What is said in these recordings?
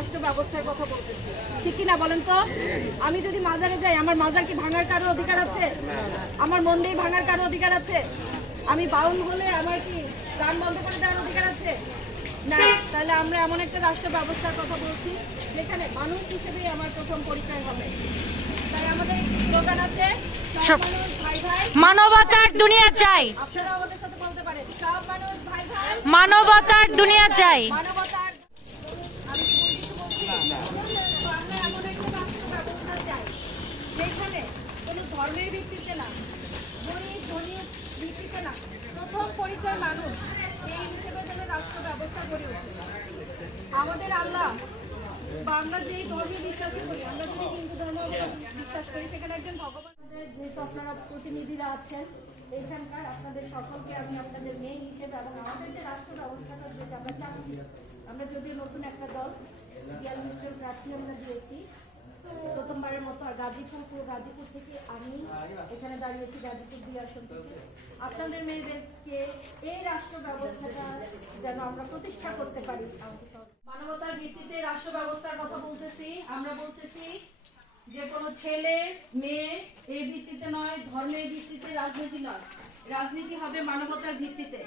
রাষ্ট্র ব্যবস্থার কথা বলতেছি, ঠিক কিনা বলেন তো? আমি যদি মাজারে যাই, আমার মাজার কি ভাঙার কারো অধিকার আছে? আমার মন্দির ভাঙার কারো অধিকার আছে? আমি বাউল হলে আমার কি গান বন্ধ করে দেওয়ার অধিকার আছে? না। তাহলে আমরা এমন একটা রাষ্ট্র ব্যবস্থার কথা বলছি যেখানে মানুষ হিসেবেই আমার প্রথম পরিচয় হবে। তাই আমাদের স্লোগান আছে, সব মানুষ ভাই ভাই, মানবতার দুনিয়া চাই। আপনারা আমাদের সাথে বলতে পারেন, সব মানুষ ভাই ভাই, মানবতার দুনিয়া চাই। মানবতার। আমি কি ভুল কিছু বলছি? আমরা এমন একটা রাষ্ট্র ব্যবস্থা চাই যেখানে কোনো ধর্মের ভিত্তিতে না, গরিব ধনীর ভিত্তিতে না, প্রথম পরিচয় মানুষ, এই হিসেবে যেন রাষ্ট্র ব্যবস্থা গড়ে ওঠে। আমাদের আল্লাহ বা আমরা যেই ধর্মে বিশ্বাসী করি, আমরা যদি হিন্দু ধর্ম বিশ্বাস করি, সেখানে একজন ভগবান। যেহেতু আপনারা প্রতিনিধিরা আছেন এইখানকার, আপনাদের সকলকে আমি আপনাদের মেয়ে হিসেবে এবং আমাদের যে রাষ্ট্র ব্যবস্থাটা যেটা আমরা চাচ্ছি, আমরা যদিও নতুন একটা দল 42 জন প্রার্থী আমরা দিয়েছি প্রথমবারের মতো, আর পুরো গাজীপুর থেকে আমি এখানে দাঁড়িয়েছি, গাজীপুর 2 আসন থেকে। আপনাদের মেয়েদেরকে এই রাষ্ট্র ব্যবস্থাটা যেন আমরা প্রতিষ্ঠা করতে পারি। মানবতার ভিত্তিতে রাষ্ট্র ব্যবস্থার কথা বলতেছি। আমরা বলতেছি যে কোনো ছেলে মেয়ে এই ভিত্তিতে নয়, ধর্মের ভিত্তিতে রাজনীতি নয়, রাজনীতি হবে মানবতার ভিত্তিতে।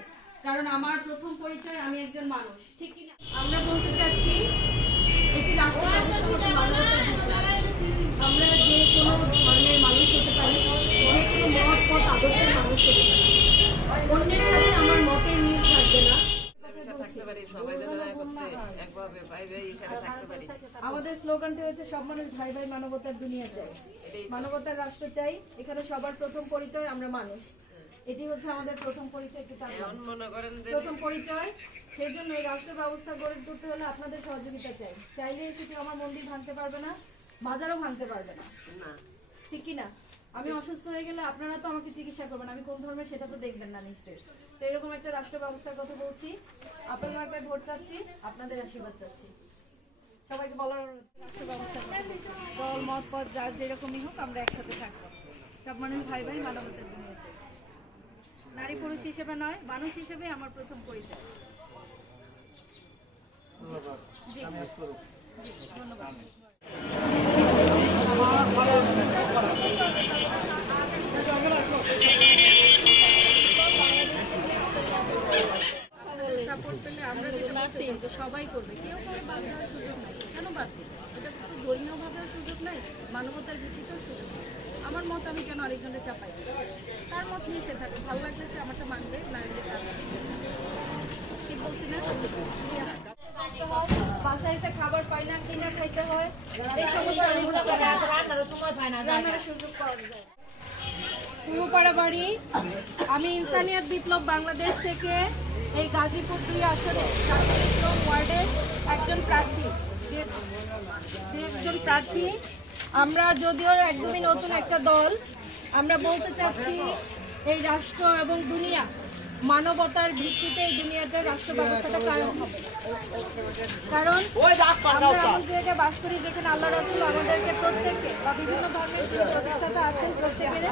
কারণ আমার প্রথম পরিচয় আমি একজন মানুষ, ঠিক কিনা? আমরা বলতে চাচ্ছি এটি রাষ্ট্র ব্যবস্থা হবে মানবতার ভিত্তিতে। আমরা যে কোনো ধর্মের মানুষ হতে পারি, যে কোনো মত পথ আদর্শের মানুষ হতে পারি, অন্যের সাথে আমার মতের মিল থাকবে না। আমাদের স্লোগানটা হচ্ছে, সব মানুষ ভাই ভাই, মানবতার দুনিয়া চাই, মানবতার রাষ্ট্র চাই, এখানে সবার প্রথম পরিচয় আমরা মানুষ। এটি হচ্ছে আমাদের প্রথম পরিচয়, প্রথম পরিচয়। সেই জন্য এই রাষ্ট্র ব্যবস্থা গড়ে তুলতে হলে আপনাদের সহযোগিতা চাই। চাইলে শুধু আমার মন্দির ভাঙতে পারবে না, মাজারও ভাঙতে পারবে না, ঠিক কিনা? আমি অসুস্থ হয়ে গেলে আপনারা তো আমাকে চিকিৎসা করবেন, আমি কোন ধর্মের সেটা তো দেখবেন না নিশ্চয়ই। তো এরকম একটা রাষ্ট্র ব্যবস্থার কথা বলছি। আপেল মার্কায় ভোট চাচ্ছি, আপনাদের আশীর্বাদ চাচ্ছি। সবাইকে বলার রাষ্ট্র ব্যবস্থার কথা বলছি, দল মত পথ যার যেরকমই হোক, আমরা একসাথে থাকবো। সব মানুষ ভাই ভাই, মানবতার দুনিয়া চাই। নারী পুরুষ হিসেবে নয়, মানুষ হিসেবে আমার প্রথম পরিচয়। জি জি, ধন্যবাদ। সাপোর্ট পেলে আমরা যেটা বলতে চাই যে সবাই করবে, কেউ করে বাদ দেওয়ার সুযোগ নাই। কেন বাদ দেবে? এটা তো ধর্মীয়ভাবেও সুযোগ নাই, মানবতার ভিত্তিতেও সুযোগ নেই। আমার মত আমি কেন আরেকজনের চাপাই? তার মত নিয়ে সে থাকে, ভালো লাগলে সে আমারটা মানবে, না হলে তার। ঠিক বলছি না? বাসায় এসে খাবার পাই না, কিনা খাইতে হয়, এই সমস্যা রান্নার সুযোগ পাওয়া যায়। পূর্বপাড়া বাড়ি। আমি ইনসানিয়াত বিপ্লব বাংলাদেশ থেকে এই গাজীপুর 2 আসনে 47 নং ওয়ার্ডের একজন প্রার্থী। আমরা যদিও একদমই নতুন একটা দল, আমরা বলতে চাচ্ছি এই রাষ্ট্র এবং দুনিয়া, মানবতার ভিত্তিতে এই দুনিয়াতে রাষ্ট্র ব্যবস্থাটা কায়েম হবে। কারণ আমরা এমন জায়গায় বাস করি যেখানে আল্লাহ রাসূল আমাদেরকে প্রত্যেককে বা বিভিন্ন ধর্মের যে প্রতিষ্ঠাতা আছেন প্রত্যেকের